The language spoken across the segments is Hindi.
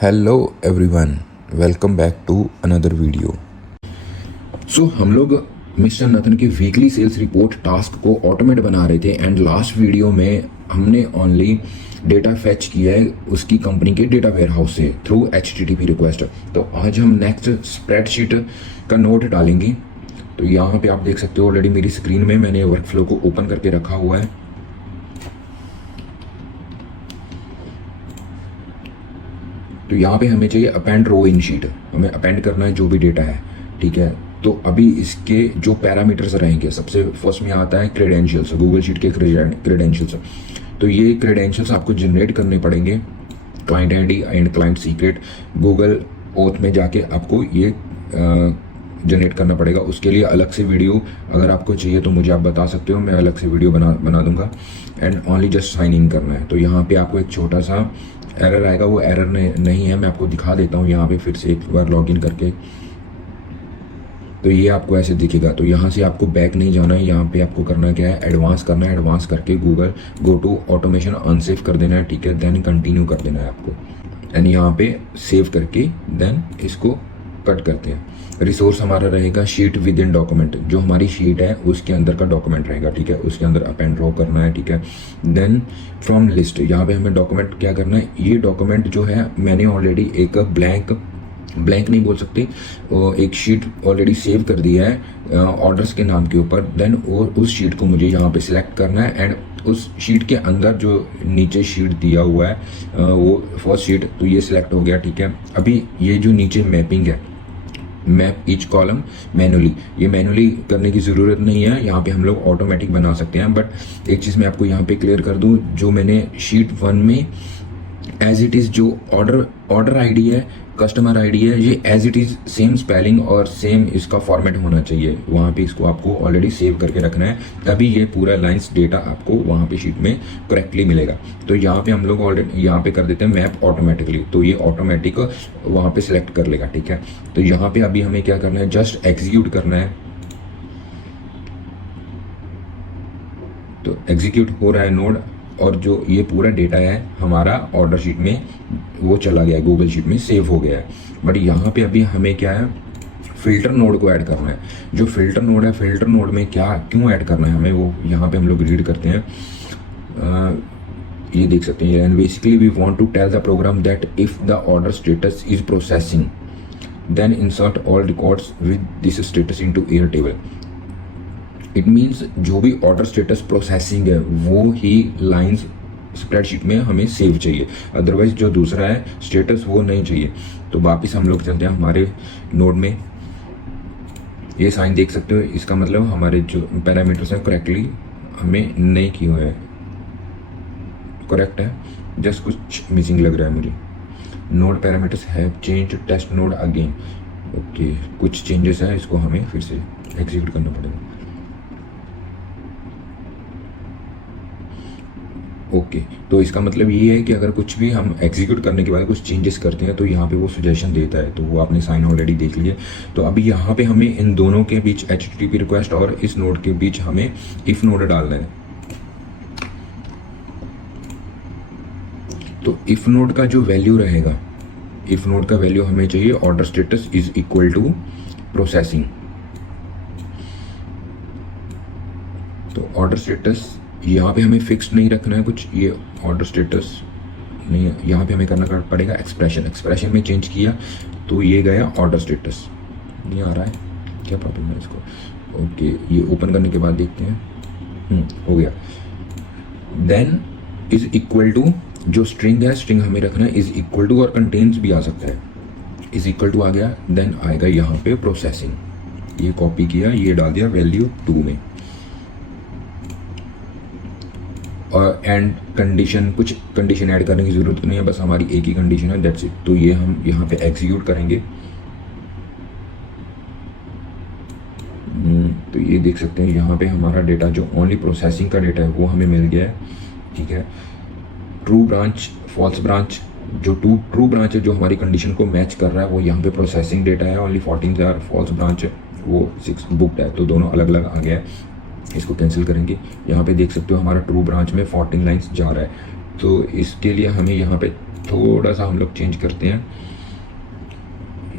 Hello everyone, welcome back to another video. So हम लोग मिस्टर नथन के वीकली सेल्स रिपोर्ट टास्क को ऑटोमेट बना रहे थे एंड लास्ट वीडियो में हमने ओनली डेटा फैच किया है उसकी कंपनी के डेटा वेयरहाउस से थ्रू HTTP रिक्वेस्ट। तो आज हम नेक्स्ट स्प्रेडशीट का नोट डालेंगे। तो यहाँ पे आप देख सकते हो ऑलरेडी मेरी स्क्रीन में मैंने वर्कफ्लो को ओपन करके रखा हुआ है। तो यहाँ पे हमें चाहिए अपेंड रो इन शीट, हमें अपेंड करना है जो भी डेटा है, ठीक है। तो अभी इसके जो पैरामीटर्स रहेंगे, सबसे फर्स्ट में आता है क्रेडेंशियल्स, गूगल शीट के क्रेडेंशियल्स। तो ये क्रेडेंशियल्स आपको जनरेट करने पड़ेंगे, client ID and client secret. Google oath में जाके आपको ये जनरेट करना पड़ेगा। उसके लिए अलग से वीडियो अगर आपको चाहिए तो मुझे आप बता सकते हो, मैं अलग से वीडियो बना दूंगा। And only just sign in करना है। तो यहाँ पे आपको एक छोटा सा एरर आएगा, वो एरर नहीं है, मैं आपको दिखा देता हूँ यहाँ पे फिर से एक बार लॉगिन करके। तो ये आपको ऐसे दिखेगा। तो यहाँ से आपको बैक नहीं जाना है, यहाँ पे आपको करना क्या है, एडवांस करना है। एडवांस करके Google go to automation and save कर देना है, ठीक है। देन कंटिन्यू कर देना है आपको एंड यहाँ पे सेव करके देन इसको कट करते हैं। रिसोर्स हमारा रहेगा शीट विद इन डॉक्यूमेंट, जो हमारी शीट है उसके अंदर का डॉक्यूमेंट रहेगा, ठीक है। उसके अंदर अपेंड ड्रॉ करना है, ठीक है। देन फ्रॉम लिस्ट, यहाँ पे हमें डॉक्यूमेंट क्या करना है, ये डॉक्यूमेंट जो है मैंने ऑलरेडी एक ब्लैंक नहीं बोल सकते, एक शीट ऑलरेडी सेव कर दिया है ऑर्डर्स के नाम के ऊपर। देन और उस शीट को मुझे यहाँ पे सिलेक्ट करना है एंड उस शीट के अंदर जो नीचे शीट दिया हुआ है वो फर्स्ट शीट, तो ये सिलेक्ट हो गया, ठीक है। अभी ये जो नीचे मैपिंग है, मैप ईच कॉलम मैनुअली, ये मैनुअली करने की ज़रूरत नहीं है, यहाँ पे हम लोग ऑटोमेटिक बना सकते हैं। बट एक चीज़ मैं आपको यहाँ पे क्लियर कर दूँ, जो मैंने शीट 1 में एज इट इज़ जो ऑर्डर आईडी है, कस्टमर आईडी है, ये as it is same spelling और सेम इसका फॉर्मेट होना चाहिए। वहाँ पे इसको आपको ऑलरेडी सेव करके रखना है, तभी ये पूरा लाइन्स डेटा आपको वहाँ पे शीट में करेक्टली मिलेगा। तो यहाँ पे हम लोग ऑलरेडी यहाँ पे कर देते हैं मैप ऑटोमेटिकली, तो ये ऑटोमेटिक वहाँ पे सिलेक्ट कर लेगा, ठीक है। तो यहाँ पे अभी हमें क्या करना है, जस्ट एग्जीक्यूट करना है। तो एग्जीक्यूट हो रहा है नोड, और जो ये पूरा डेटा है हमारा ऑर्डर शीट में वो चला गया है, गूगल शीट में सेव हो गया है। बट यहाँ पे अभी हमें क्या है, फिल्टर नोड को ऐड करना है। जो फिल्टर नोड है, फिल्टर नोड में क्या क्यों ऐड करना है हमें, वो यहाँ पे हम लोग रीड करते हैं। ये देख सकते हैं, and basically we want to tell the program that if the order status is processing then insert all records with this status into Airtable. It means जो भी ऑर्डर स्टेटस प्रोसेसिंग है वो ही लाइंस स्प्रेडशीट में हमें सेव चाहिए, अदरवाइज जो दूसरा है स्टेटस वो नहीं चाहिए। तो वापस हम लोग चलते हैं हमारे नोड में। ये साइन देख सकते हो, इसका मतलब हमारे जो पैरामीटर्स हैं करेक्टली हमें नहीं किए हुए हैं, करेक्ट है, जस्ट कुछ मिसिंग लग रहा है मुझे। Node parameters have change test node again, okay, कुछ चेंजेस है, इसको हमें फिर से एग्जीक्यूट करना पड़ेगा। ओके तो इसका मतलब ये है कि अगर कुछ भी हम एग्जीक्यूट करने के बाद कुछ चेंजेस करते हैं तो यहाँ पे वो सजेशन देता है। तो वो आपने साइन ऑलरेडी देख लिए। तो अभी यहाँ पे हमें इन दोनों के बीच HTTP रिक्वेस्ट और इस नोड के बीच हमें इफ नोड डालना है। तो इफ नोड का जो वैल्यू रहेगा, इफ नोड का वैल्यू हमें चाहिए order status is equal to processing. तो ऑर्डर स्टेटस यहाँ पे हमें फिक्स नहीं रखना है कुछ, ये ऑर्डर स्टेटस नहीं है, यहाँ पे हमें करना पड़ेगा एक्सप्रेशन में चेंज किया तो ये गया ऑर्डर स्टेटस। नहीं आ रहा है, क्या प्रॉब्लम है इसको। ओके ये ओपन करने के बाद देखते हैं, हो गया। देन इज इक्वल टू, जो स्ट्रिंग है स्ट्रिंग हमें रखना है इज इक्वल टू, और कंटेन्स भी आ सकता है। इज इक्वल टू आ गया, देन आएगा यहाँ पे प्रोसेसिंग, ये कॉपी किया, ये डाल दिया वैल्यू 2 में, और एंड कंडीशन, कुछ कंडीशन ऐड करने की ज़रूरत नहीं है, बस हमारी एक ही कंडीशन है, दैट्स इट। तो ये हम यहाँ पे एग्जीक्यूट करेंगे। तो ये देख सकते हैं यहाँ पे हमारा डेटा जो ओनली प्रोसेसिंग का डेटा है वो हमें मिल गया है, ठीक है। ट्रू ब्रांच फॉल्स ब्रांच, जो ट्रू ब्रांच है जो हमारी कंडीशन को मैच कर रहा है वो यहाँ पे प्रोसेसिंग डेटा है, ओनली 14 फॉल्स ब्रांच है वो 6 बुकड है, तो दोनों अलग अलग आ गया है। इसको कैंसिल करेंगे। यहाँ पे देख सकते हो हमारा ट्रू ब्रांच में 14 लाइन्स जा रहा है। तो इसके लिए हमें यहाँ पे थोड़ा सा हम लोग चेंज करते हैं।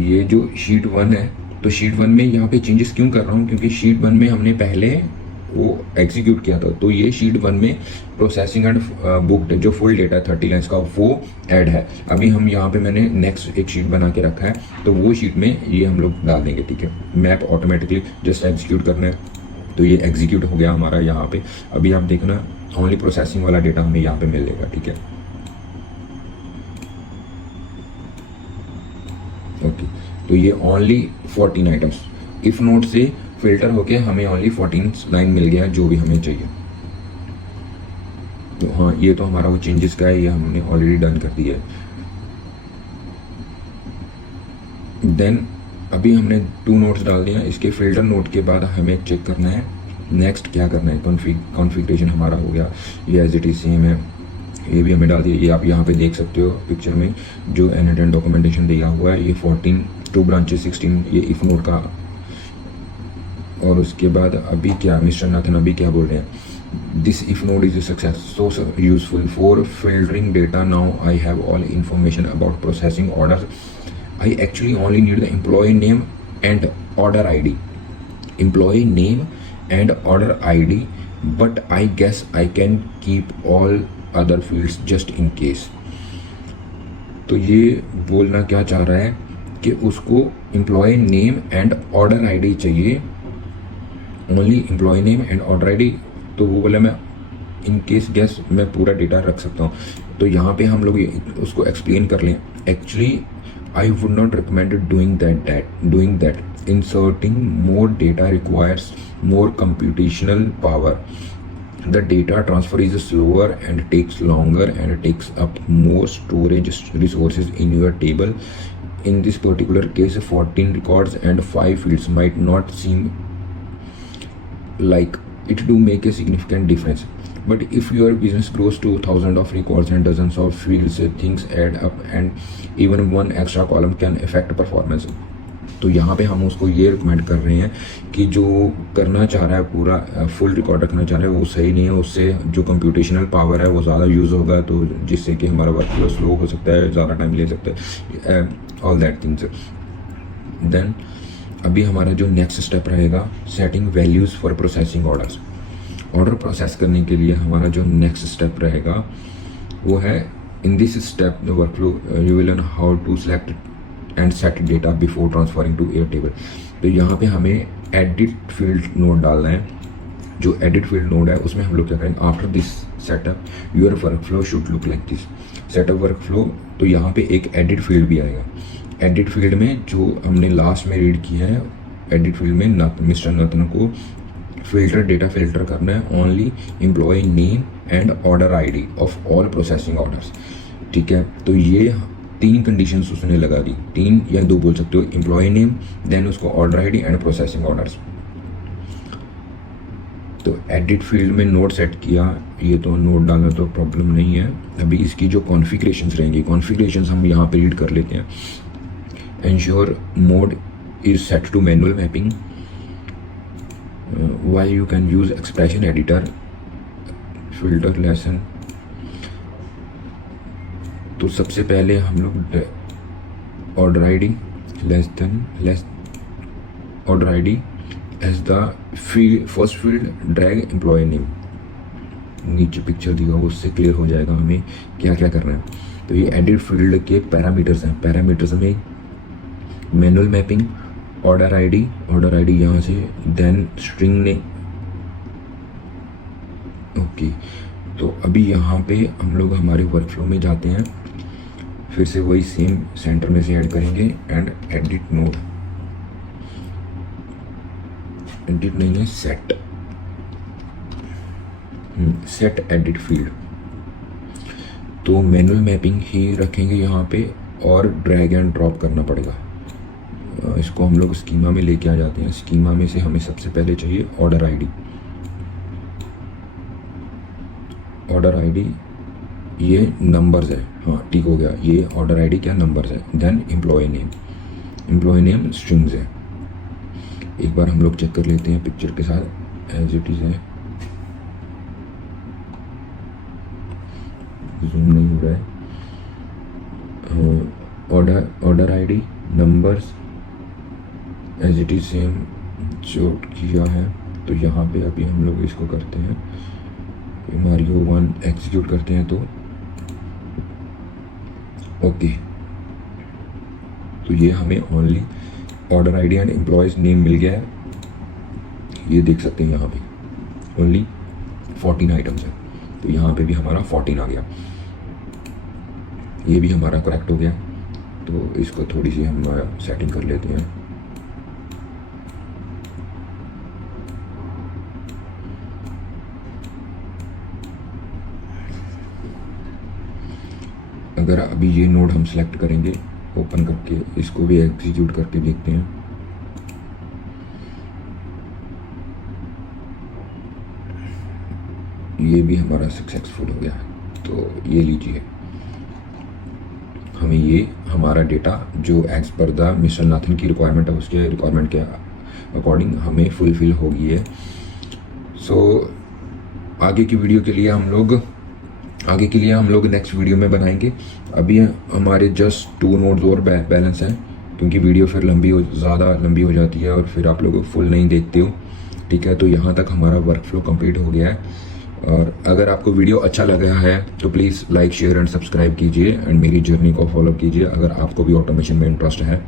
ये जो शीट 1 है, तो शीट 1 में यहाँ पे चेंजेस क्यों कर रहा हूँ, क्योंकि शीट 1 में हमने पहले वो एग्जीक्यूट किया था, तो ये शीट 1 में प्रोसेसिंग एंड बुक्ड जो फुल डेटा 30 लाइन्स का वो ऐड है। अभी हम यहाँ पे मैंने नेक्स्ट एक शीट बना के रखा है, तो वो शीट में ये हम लोग डाल देंगे। ठीक है, मैप ऑटोमेटिकली जस्ट एग्जीक्यूट करना है, तो ये एग्जीक्यूट हो गया हमारा यहाँ पे। अभी आप देखना ओनली प्रोसेसिंग वाला डेटा हमें यहाँ पे मिलेगा। ठीक है, ओके, तो ये ओनली 14 आइटम्स इफ नोट से फिल्टर होके हमें ओनली 14 लाइन मिल गया जो भी हमें चाहिए। तो हाँ, ये तो हमारा वो चेंजेस का है, ये हमने ऑलरेडी डन कर दिया है। देन अभी हमने 2 नोट्स डाल दिया। इसके फिल्टर नोट के बाद हमें चेक करना है नेक्स्ट क्या करना है। कॉन्फ़िगरेशन हमारा हो गया, ये एज इट इज सेम है, ये भी हमें डाल दिया। ये आप यहाँ पे देख सकते हो पिक्चर में जो एंड एंड डॉक्यूमेंटेशन दिया हुआ है, ये 14 2 ब्रांचेस 16 ये इफ नोट का। और उसके बाद अभी क्या मिस्टर नाथन अभी क्या बोल रहे हैं, this if node is success so useful for filtering data. Now I have all information about processing order. I actually only need the employee name and order ID. Employee name and order ID, but I guess I can keep all other fields just in case. तो ये बोलना क्या चाह रहा है कि उसको employee name and order ID चाहिए, only employee name and order ID। तो वो बोला मैं इन केस गैस मैं पूरा डेटा रख सकता हूँ। तो यहाँ पे हम लोग उसको एक्सप्लेन कर लें। Actually I would not recommend doing that. Inserting more data requires more computational power. The data transfer is slower and takes longer and takes up more storage resources in your table. In this particular case, 14 records and 5 fields might not seem like it do make a significant difference. But if your business grows to thousands of records and dozens of fields, things add up and even one extra column can affect performance. तो यहाँ पे हम उसको ये रिकमेंड कर रहे हैं कि जो करना चाह रहा है पूरा फुल रिकॉर्ड रखना चाह रहा है वो सही नहीं है। उससे जो कंप्यूटेशनल पावर है वो ज़्यादा यूज़ होगा, तो जिससे कि हमारा वर्क फ्लो स्लो हो सकता है, ज़्यादा टाइम ले सकता है, ऑल दैट थिंग्स। देन अभी हमारा जो नेक्स्ट स्टेप रहेगा, setting values for processing orders. Order process करने के लिए हमारा जो नेक्स्ट स्टेप रहेगा वो है, in this step the workflow you will learn how to select and set data before transferring to Airtable. तो यहाँ पे हमें एडिट फील्ड नोड डालना है। जो एडिट फील्ड नोड है उसमें हम लोग क्या करेंगे, after this setup your workflow should look like this. Setup workflow, तो यहाँ पे एक एडिट फील्ड भी आएगा। एडिट फील्ड में जो हमने लास्ट में रीड किया है, एडिट फील्ड में मिस्टर नतन को फिल्टर डेटा फिल्टर करना है only employee name and order ID of all processing orders. ठीक है, तो ये 3 कंडीशंस उसने लगा दी, 3 या 2 बोल सकते हो, एम्प्लॉय नेम, देन उसको order ID and processing orders. तो एडिट फील्ड में नोड सेट किया, ये तो नोड डालना तो प्रॉब्लम नहीं है। अभी इसकी जो कॉन्फ़िगरेशंस रहेंगी, कॉन्फ़िगरेशंस हम यहाँ पे रीड कर लेते हैं। Ensure mode is set to manual mapping, while you can use expression editor, filter lesson। तो सबसे पहले हम लोग order ID less order ID as the first field, drag employee name. नीचे पिक्चर दिया हुआ उससे क्लियर हो जाएगा हमें क्या क्या करना है। तो ये एडिट फील्ड के पैरामीटर्स हैं। पैरामीटर्स में मैनुअल मैपिंग, ऑर्डर आईडी यहाँ से, देन स्ट्रिंग ने। ओके, तो अभी यहाँ पे हम लोग हमारे वर्कफ्लो में जाते हैं, फिर से वही सेम सेंटर में से ऐड करेंगे एंड एडिट नोड, एडिट नहीं है सेट एडिट फील्ड। तो मैनुअल मैपिंग ही रखेंगे यहाँ पे और ड्रैग एंड ड्रॉप करना पड़ेगा। इसको हम लोग स्कीमा में लेके आ जाते हैं। स्कीमा में से हमें सबसे पहले चाहिए ऑर्डर आईडी। ऑर्डर आईडी ये नंबर्स है, हाँ ठीक हो गया, ये ऑर्डर आईडी क्या नंबर्स है। देन एम्प्लॉय नेम स्ट्रिंग्स है। एक बार हम लोग चेक कर लेते हैं पिक्चर के साथ एज इट इज़ है, जूम नहीं हो रहा है। Order ID numbers as it is same जो किया है। तो यहाँ पे अभी हम लोग इसको करते हैं, मारियो 1 एग्जीक्यूट करते हैं तो ओके। तो ये हमें only order ID and employees name मिल गया है, ये देख सकते हैं यहाँ पे ओनली 14 आइटम्स है। तो यहाँ पे भी हमारा 14 आ गया, ये भी हमारा करेक्ट हो गया। तो इसको थोड़ी सी हम सेटिंग कर लेते हैं। अगर अभी ये नोड हम सेलेक्ट करेंगे ओपन करके, इसको भी एग्जीक्यूट करके देखते हैं। ये भी हमारा सक्सेसफुल हो गया। तो ये लीजिए, हमें ये हमारा डेटा जो एज पर द मिस्टर नाथन की रिक्वायरमेंट है, उसके रिक्वायरमेंट के अकॉर्डिंग हमें फुलफिल हो गई है। सो आगे की वीडियो के लिए हम लोग नेक्स्ट वीडियो में बनाएंगे। अभी हमारे जस्ट 2 नोड्स और बैलेंस हैं, क्योंकि वीडियो फिर ज़्यादा लंबी हो जाती है और फिर आप लोग फुल नहीं देखते हो, ठीक है। तो यहाँ तक हमारा वर्क फ्लो कंप्लीट हो गया है। और अगर आपको वीडियो अच्छा लगा है तो please like share and subscribe कीजिए एंड मेरी जर्नी को फॉलो कीजिए अगर आपको भी ऑटोमेशन में इंटरेस्ट है।